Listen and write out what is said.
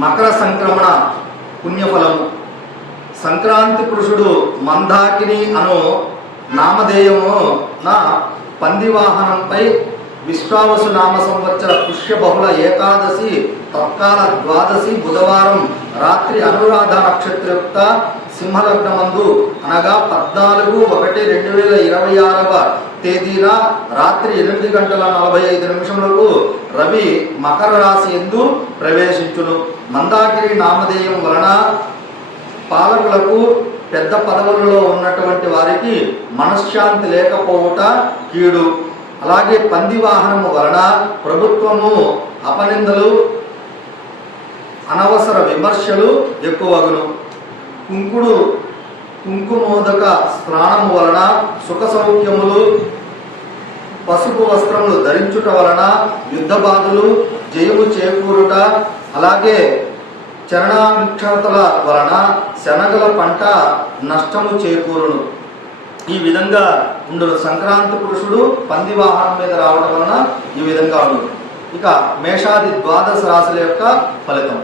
మకర సంక్రమణ పుణ్యఫలము. సంక్రాంతి పురుషుడు మందాకిని అను నామధేయము నా పందివాహనంపై విశ్వావసు నామ సంవత్సర పుష్య బహుళ ఏకాదశి తత్కాల ద్వాదశి బుధవారం రాత్రి అనురాధ నక్షత్రయుక్త సింహలగ్నమందు అనగా 14/1/2026 తేదీన రాత్రి 8:45 రవి మకర రాశి యందు ప్రవేశించును. మందాకిని నామధేయం వలన పాలకులకు పెద్ద పదవులలో ఉన్నటువంటి వారికి మనశ్శాంతి లేకపోవుట కీడు. అలాగే పంది వాహనము వలన ప్రభుత్వము అపనిందలు అనవసర విమర్శలు ఎక్కువగును. కుంకుమోదక స్నానము వలన సుఖ సౌఖ్యములు, పసుపు వస్త్రములు ధరించుట వలన యుద్ధ బాధలు జయము చేకూరుట, అలాగే చరణాక్షతల వలన శనగల పంట నష్టము చేకూరును. ఈ విధంగా ఉండును. సంక్రాంతి పురుషుడు పంది వాహనం మీద రావడం వలన ఈ విధంగా ఉండు. ఇక మేషాది ద్వాదశ రాశుల యొక్క ఫలితం.